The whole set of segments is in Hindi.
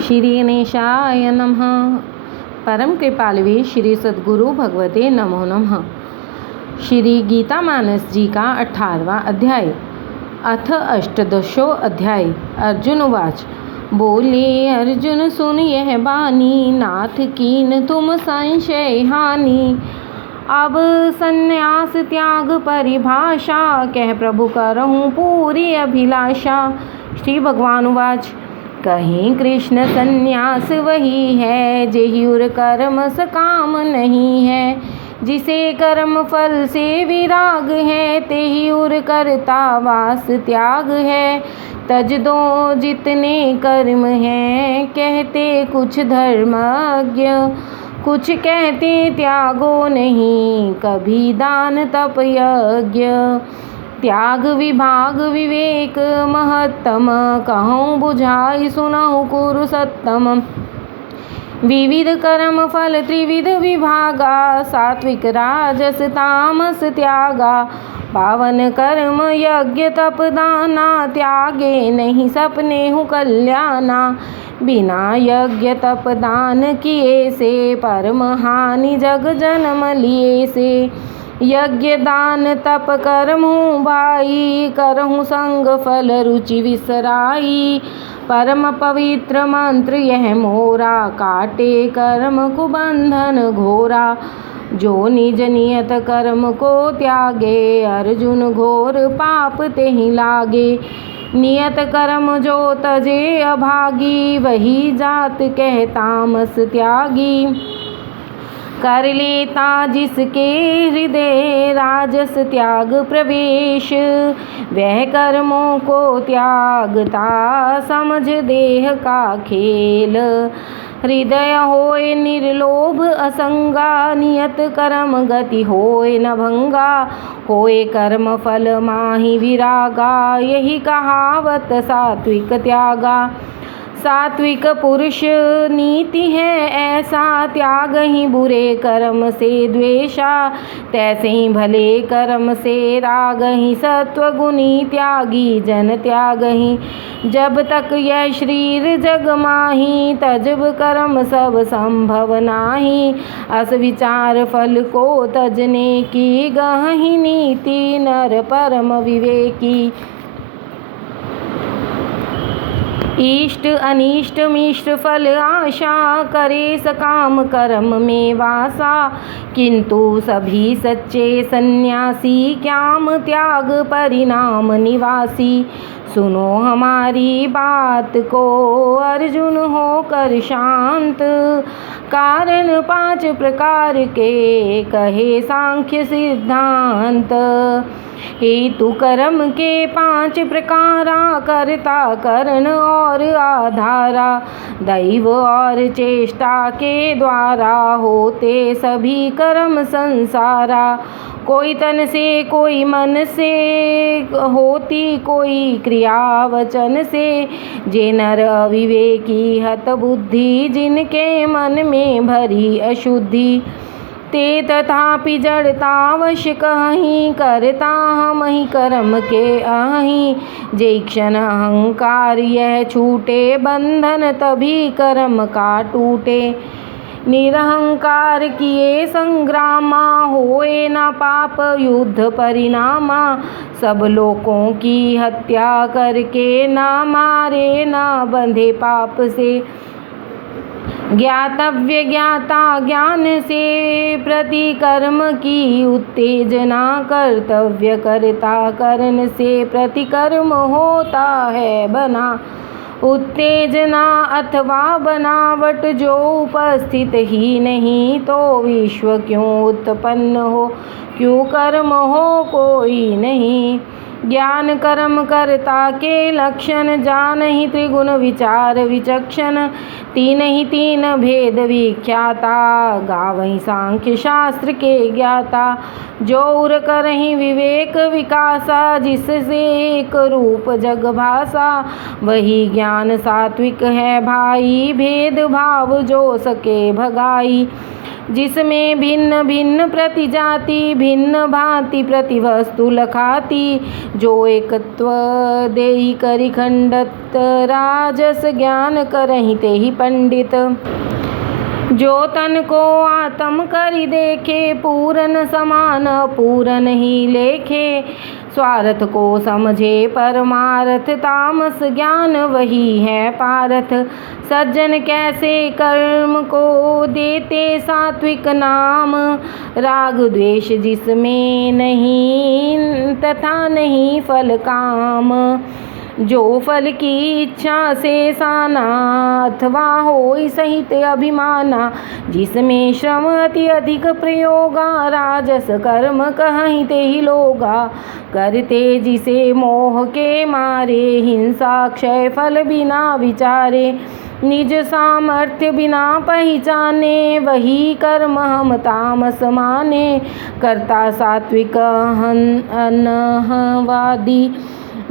श्री गणेशाय नमः। परम कृपालवे श्री सद्गुरु भगवते नमो नमः। श्री गीता मानस जी का 18वां अध्याय। अथ अष्टदशो अध्याय। अर्जुन उवाच। बोले अर्जुन सुन यह बानी, नाथ कीन तुम संशय हानि। अब संन्यास त्याग परिभाषा, कह प्रभु करहूँ पूरी अभिलाषा। श्री भगवान उवाच। कहीं कृष्ण संन्यास वही है, जेहिउर कर्म सकाम नहीं है। जिसे कर्म फल से विराग है, तेहिउर करता वास त्याग है। तज दो जितने कर्म हैं, कहते कुछ धर्मज्ञ, कुछ कहते त्यागो नहीं, कभी दान तप यज्ञ। त्याग विभाग विवेक महत्तम, कहूँ बुझाई सुनहु कुरु सत्तम। विविध कर्म फल त्रिविध विभागा, सात्विक राजस तामस त्यागा। पावन कर्म यज्ञ तप दाना, त्यागे नहीं सपने हूँ कल्याणा। बिना यज्ञ तप दान किए से, परम हानि जग जन्म लिए से। यज्ञ दान तप करहूँ भाई, करहूँ संग फल रुचि विसराई। परम पवित्र मंत्र यह मोरा, काटे कर्म कुबंधन घोरा। जो निज नियत कर्म को त्यागे, अर्जुन घोर पाप तेहि लागे। नियत कर्म जो तजे अभागी, वही जात कह तामस त्यागी। कर लेता जिसके हृदय राजस त्याग प्रवेश, वह कर्मों को त्यागता समझ देह का खेल। हृदय होए निर्लोभ असंगा, नियत कर्म गति होए न भंगा। होए कर्म फल माहि विरागा, यही कहावत सात्विक त्यागा। सात्विक पुरुष नीति है ऐसा, त्याग ही बुरे कर्म से द्वेषा। तैसे ही भले कर्म से राग ही, सत्वगुणी त्यागी जन त्याग ही। जब तक यह शरीर जग माही, तजब कर्म सब संभव नाही। अस विचार फल को तजने की, गहहि नीति नर परम विवेकी। इष्ट अनिष्ट मिश्र फल आशा, करे सकाम कर्म में वासा। किंतु सभी सच्चे सन्यासी, क्याम त्याग परिणाम निवासी। सुनो हमारी बात को अर्जुन होकर शांत, कारण 5 प्रकार के कहे सांख्य सिद्धांत। हेतु कर्म के 5 प्रकारा, कर्ता करण और आधारा। दैव और चेष्टा के द्वारा, होते सभी कर्म संसारा। कोई तन से कोई मन से होती, कोई क्रिया वचन से। जे नर अविवेकी हत बुद्धि, जिनके मन में भरी अशुद्धि। ते तथापि जड़तावश कहीं, करता हम ही कर्म के अहीं। जे क्षण अहंकार यह छूटे, बंधन तभी कर्म का टूटे। निरहंकार किए संग्रामा, होए ना पाप युद्ध परिणामा। सब लोगों की हत्या करके, ना मारे ना बंधे पाप से। ज्ञातव्य ज्ञाता ज्ञान से, प्रति कर्म की उत्तेजना। कर्तव्य कर्ता करण से, प्रति कर्म होता है बना। उत्तेजना अथवा बनावट जो उपस्थित ही नहीं, तो विश्व क्यों उत्पन्न हो, क्यों कर्म हो कोई नहीं। ज्ञान कर्म कर्ता के लक्षण, जानहि त्रिगुण विचार विचक्षण। तीन ही तीन भेद विख्याता, गावहि सांख्य शास्त्र के ज्ञाता। जो उर करहि विवेक विकासा, जिससे एक रूप जग भासा। वही ज्ञान सात्विक है भाई, भेद भाव जो सके भगाई। जिसमें भिन्न भिन्न प्रति जाति भिन्न भांति प्रति वस्तु लखाती। जो एकत्व देहि करि खंडत राजस ज्ञान करहि तेहि पंडित। जो तन को आत्म करि देखे पूरन समान पूरन ही लेखे। स्वार्थ को समझे परमार्थ तामस ज्ञान वही है पारथ। सज्जन कैसे कर्म को देते सात्विक नाम। राग द्वेष जिसमें नहीं तथा नहीं फल काम। जो फल की इच्छा से साना अथवा होई सहित अभिमाना। जिसमें श्रम अति अधिक प्रयोगा राजस कर्म कहीं ते ही लोगा। करते जिसे मोह के मारे हिंसा क्षय फल बिना विचारे। निज सामर्थ्य बिना पहचाने वही कर्म हम तामस माने। करता सात्विक अनहवादी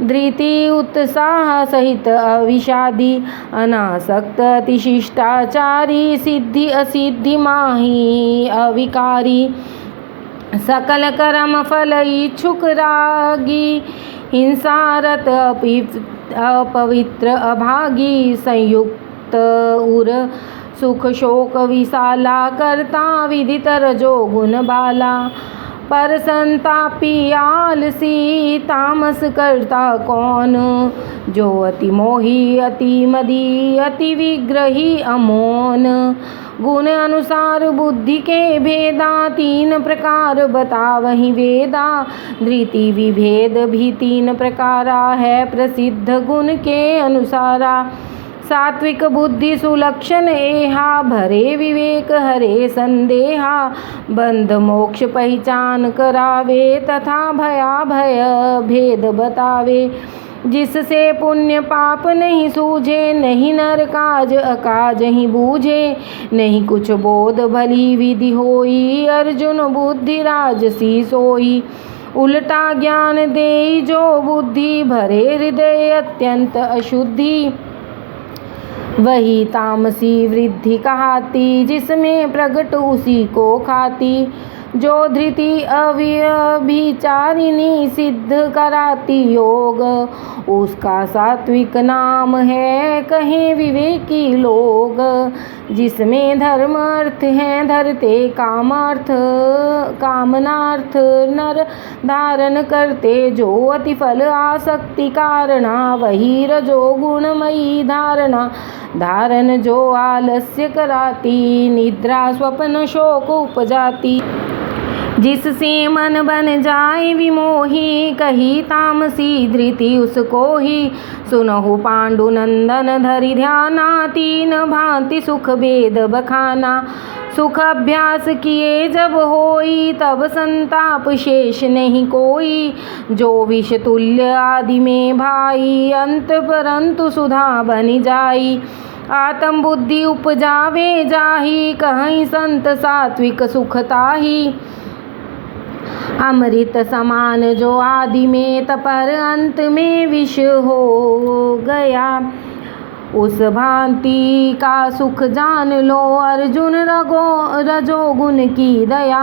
धृति उत्साह सहित अविषादी। अनासक्त अतिशिष्टाचारी सिद्धि असिद्धि माही अविकारी। सकल कर्म फल इच्छुक रागी। हिंसारत अपवित्र अभागी। संयुक्त उर सुख शोक विशाला। करता विदित रजो गुण बाला। पर संतापी आलसी तामस करता कौन। जो अति मोही अति मदी अति विग्रही अमोन। गुण अनुसार बुद्धि के भेदा तीन प्रकार बतावहि वेदा। धृति विभेद भी तीन प्रकारा है प्रसिद्ध गुण के अनुसारा। सात्विक बुद्धि सुलक्षण एहा भरे विवेक हरे संदेहा। बंध मोक्ष पहचान करावे तथा भया भय भेद बतावे। जिससे पुण्य पाप नहीं सूझे नहीं नर काज अकाज ही बूझे। नहीं कुछ बोध भली विधि होई अर्जुन बुद्धि राजसी सोई। उल्टा ज्ञान देई जो बुद्धि भरे हृदय अत्यंत अशुद्धि। वही तामसी वृद्धि कहाती जिसमें प्रगट उसी को खाती। जो धृति अव्यभिचारिणी सिद्ध कराती योग। उसका सात्विक नाम है कहें विवेकी लोग। जिसमें धर्म अर्थ है धरते कामार्थ कामनार्थ नर धारण करते। जो अति फल आसक्ति कारणा वही रजो गुणमयी धारणा। धारण जो आलस्य कराती निद्रा स्वप्न शोक उपजाती। जिससे मन बन जाए विमोही कही तामसी धृति उसको ही। सुनहु पांडु नंदन धरि ध्याना तीन भांति सुख भेद बखाना। सुख अभ्यास किए जब होई तब संताप शेष नहीं कोई। जो विष तुल्य आदि में भाई अंत परंतु सुधा बनि जाई। आत्म बुद्धि उपजावे जाही कहीं संत सात्विक सुखताही। अमृत समान जो आदि में तपर अंत में विष हो गया। उस भांति का सुख जान लो अर्जुन रजोगुण की दया।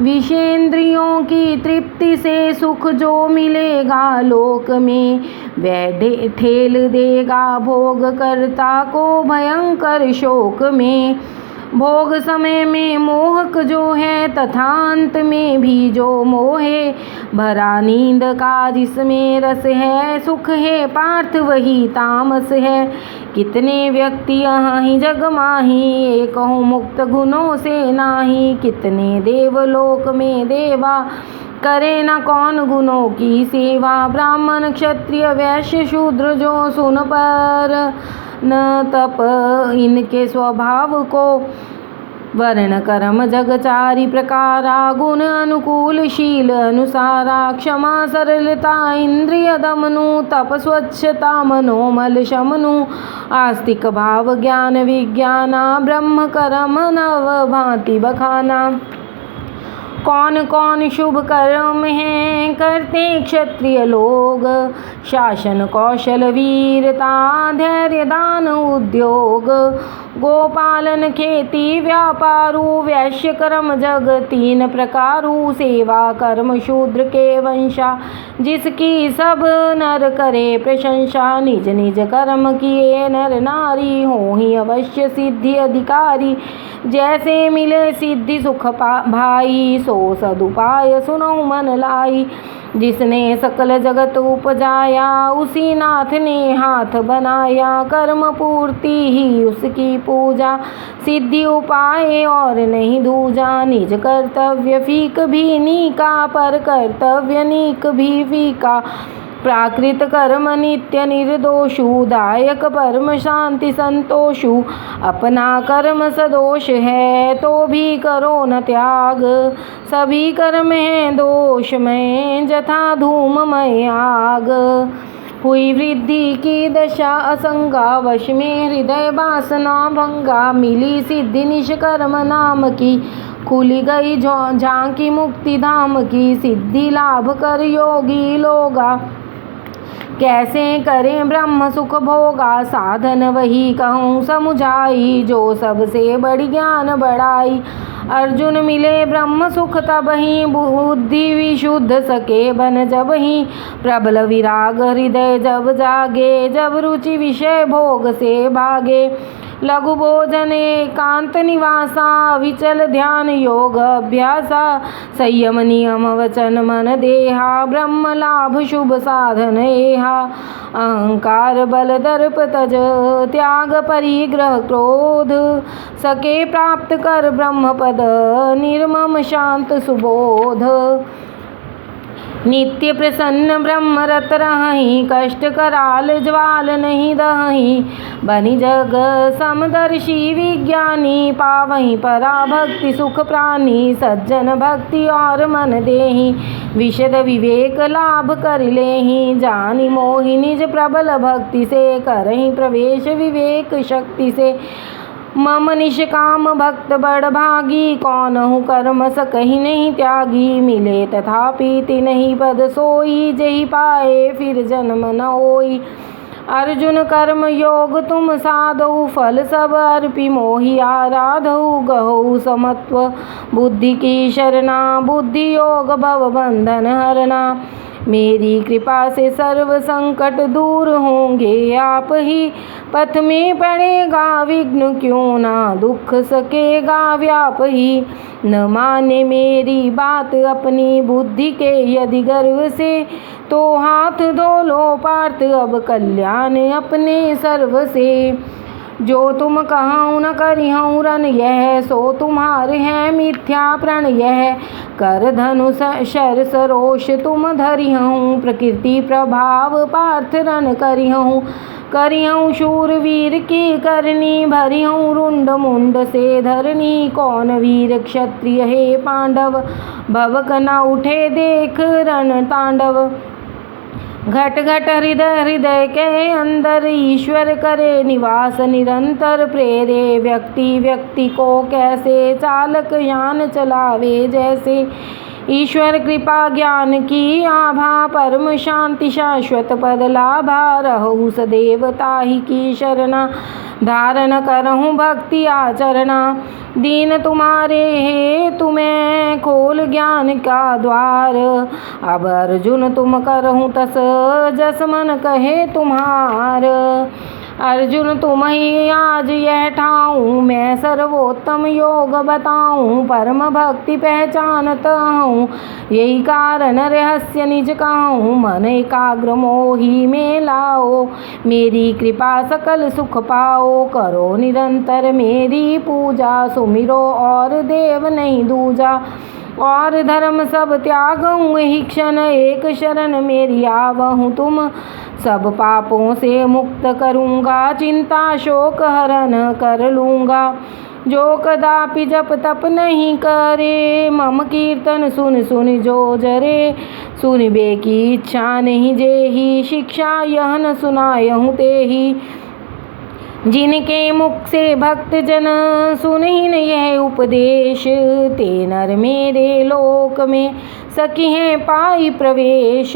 विषेंद्रियों की तृप्ति से सुख जो मिलेगा लोक में। वह ठेल देगा भोग करता को भयंकर शोक में। भोग समय में मोहक जो है तथा अंत में भी जो मोहे। भरा नींद का जिसमें रस है सुख है पार्थ वही तामस है। कितने व्यक्ति यहाँ ही जग माही एक हूँ मुक्त गुणों से नाही। कितने देवलोक में देवा करे न कौन गुणों की सेवा। ब्राह्मण क्षत्रिय वैश्य शूद्र जो सुन पर न तप इनके स्वभाव को। वर्ण कर्म जग चारि प्रकारा गुण अनुकूल शील अनुसारा। क्षमा सरलता इंद्रिय दमनु तप स्वच्छता मनोमल शमनु। आस्तिक भाव ज्ञान विज्ञाना ब्रह्म कर्म नव भांति बखाना। कौन कौन शुभ कर्म हैं करते क्षत्रिय लोग, शासन कौशल वीरता धैर्य दान उद्योग, गोपालन खेती व्यापारु वैश्य कर्म जग तीन प्रकारु, सेवा कर्म शूद्र के वंशा जिसकी सब नर करे प्रशंसा, निज निज कर्म किए नर नारी होहि अवश्य सिद्धि अधिकारी, जैसे मिले सिद्धि सुख भाई सो सदुपाय सुनौ मन लाई, जिसने सकल जगत उपजाया उसी नाथ ने हाथ बनाया, कर्म पूर्ति ही उसकी पूजा सिद्धि उपाय और नहीं दूजा, निज कर्तव्य फीक भी नीका पर कर्तव्य नीक भी फीका, प्राकृत कर्म नित्य निर्दोषु दायक परम शांति संतोषु, अपना कर्म सदोष है तो भी करो न त्याग, सभी कर्म है दोष में जथा धूममय आग, हुई वृद्धि की दशा असंगा वश में हृदय वासना भंगा, मिली सिद्धि निष्कर्म नाम की खुली गई झांकी मुक्ति धाम की, सिद्धि लाभ कर योगी लोगा कैसे करें ब्रह्म सुख भोगा, साधन वही कहूँ समुझाई जो सबसे बड़ी ज्ञान बढ़ाई, अर्जुन मिले ब्रह्म सुख तब ही बुद्धि विशुद्ध सके बन जब ही, प्रबल विराग हृदय जब जागे जब रुचि विषय भोग से भागे, लघु भोजन एकांत निवासा विचल ध्यान योग अभ्यासा, संयम नियम वचन मन देहा ब्रह्म लाभ शुभ साधन एहा, अहंकार बल दर्प तज त्याग परिग्रह क्रोध, सके प्राप्त कर ब्रह्म पद निर्मम शांत सुबोध, नित्य प्रसन्न ब्रह्म रत रहहि कष्ट कराल ज्वाल नहीं दहहि, बनि जग समदर्शी विज्ञानी पावहि परा भक्ति सुख प्राणी, सज्जन भक्ति और मन देहि विशद विवेक लाभ कर लेहि, जानि मोहि निज प्रबल भक्ति से करहि प्रवेश विवेक शक्ति से, मम निष्काम भक्त बड़ भागी कौनहु कर्म सकहि नहीं त्यागी, मिले तथापि तिन्हि पद सोई जहि पाए फिर जन्म न होई, अर्जुन कर्म योग तुम साधौ फल सब अर्पि मोहि आराधौ, गहौ समत्व बुद्धि की शरणा बुद्धि योग भव बंधन हरना, मेरी कृपा से सर्व संकट दूर होंगे आप ही, पथ में पड़ेगा विघ्न क्यों ना दुख सकेगा व्याप ही, न माने मेरी बात अपनी बुद्धि के यदि गर्व से, तो हाथ धो लो पार्थ अब कल्याण अपने सर्व से, जो तुम कहूँ न करिहूँ रन यह सो तुम्हारे है मिथ्या प्रण यह, कर धनुष शर सरोष तुम धरिहूँ प्रकृति प्रभाव पार्थ रन करिहूँ, करिहूँ शूरवीर की करनी भरिहूँ रुंड मुंड से धरनी, कौन वीर क्षत्रिय हे पांडव भवक न उठे देख रण तांडव, घट घट हृदय हृदय के अंदर ईश्वर करे निवास निरंतर, प्रेरे व्यक्ति व्यक्ति को कैसे चालक यान चलावे जैसे, ईश्वर कृपा ज्ञान की आभा परम शांति शाश्वत पद लाभा, रहु सदैव ताहि की शरणा धारण करहूँ भक्ति आचरणा, दीन तुम्हारे हे तुम्हें खोल ज्ञान का द्वार, अब अर्जुन तुम करहूँ तस जस मन कहे तुम्हार, अर्जुन तुम ही आज यह ठाऊँ मैं सर्वोत्तम योग बताऊँ, परम भक्ति पहचानता हूँ यही कारण रहस्य निज कहूँ, मन एकाग्र मोहि में लाओ मेरी कृपा सकल सुख पाओ, करो निरंतर मेरी पूजा सुमिरो और देव नहीं दूजा, और धर्म सब त्यागूँ ही क्षण एक शरण मेरी आवहूँ तुम, सब पापों से मुक्त करूँगा चिंता शोक हरण कर लूँगा, जो कदापि जप तप नहीं करे मम कीर्तन सुन सुन जो जरे, सुनबे की इच्छा नहीं जेहि शिक्षा यह न सुनायहूँ तेहि, जिनके मुख से भक्त जन सुनहिन यह उपदेश, ते नर मेरे लोक में सकी हैं पाई प्रवेश।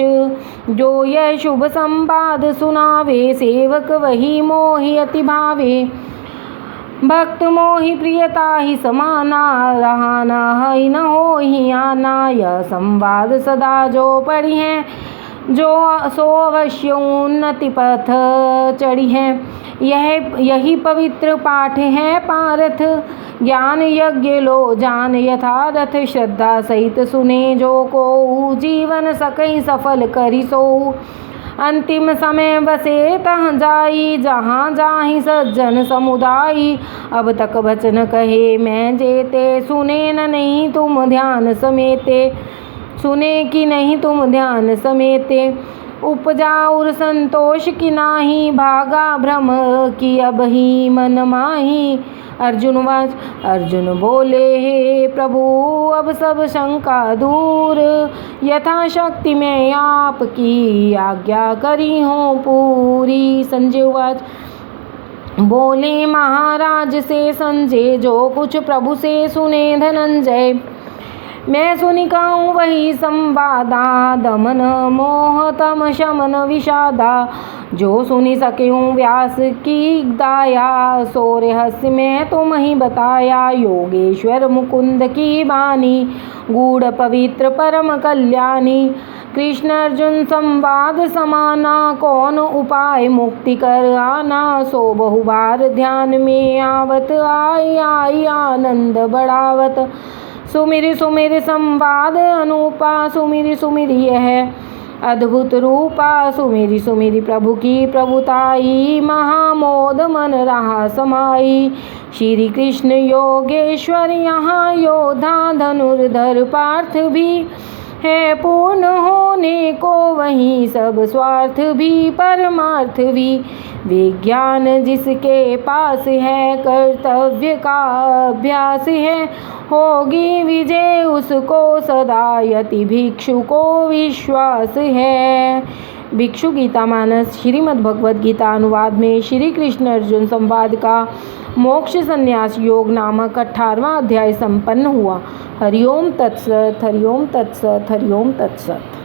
जो यह शुभ संवाद सुनावे, सेवक वही मोहि अति भावे। भक्त मोहि प्रियता ही समाना, रहा न है न हो ही आना। यह संवाद सदा जो पढ़ी है, जो सो अवश्य उन्नति पथ चढ़ी है। यही पवित्र पाठ है पारथ, ज्ञान यज्ञ लो जान यथारथ। श्रद्धा सहित सुने जो को, जीवन सकई सफल करी सो। अंतिम समय बसे तह जाई, जहाँ जाहि सज्जन समुदायी। अब तक वचन कहे मैं जेते, सुने न नहीं तुम ध्यान समेते। सुने कि नहीं तुम ध्यान समेते। उपजा और संतोष की नाही, भागा भ्रम की अब ही मन माही। अर्जुन बोले हे प्रभु अब सब शंका दूर, यथाशक्ति मैं आपकी आज्ञा करी हूँ पूरी। संजय उवाच बोले महाराज से संजय, जो कुछ प्रभु से सुने धनंजय। मैं सुनि कहूँ वही संवादा, दमन मोह तम शमन विषादा। जो सुनि सकूँ व्यास की दाया, सो रहस्य में तुम ही बताया। योगेश्वर मुकुंद की बानी, गूढ़ पवित्र परम कल्याणी। कृष्ण अर्जुन संवाद समाना, कौन उपाय मुक्ति कर आना। सो बहुबार ध्यान में आवत, आई आई आनंद बढ़ावत। सुमिर सुमिर संवाद अनूपा, सुमिर सुमिर यह अद्भुत रूपा। सुमिरी सुमिरी प्रभु की प्रभुताई, महामोद मन रहा समाई। श्री कृष्ण योगेश्वर यहाँ योद्धा, धनुर्धर पार्थ भी है पूर्ण होने को वहीं सब स्वार्थ भी परमार्थ भी। विज्ञान जिसके पास है, कर्तव्य का अभ्यास है। होगी विजय उसको सदा, यति भिक्षु को विश्वास है। भिक्षु गीता मानस श्रीमद् भगवद गीता अनुवाद में श्री कृष्ण अर्जुन संवाद का मोक्ष संन्यास योग नामक 18वां अध्याय संपन्न हुआ। हरिओम तत्सत, हरिओम तत्सत, हरिओम तत्सत।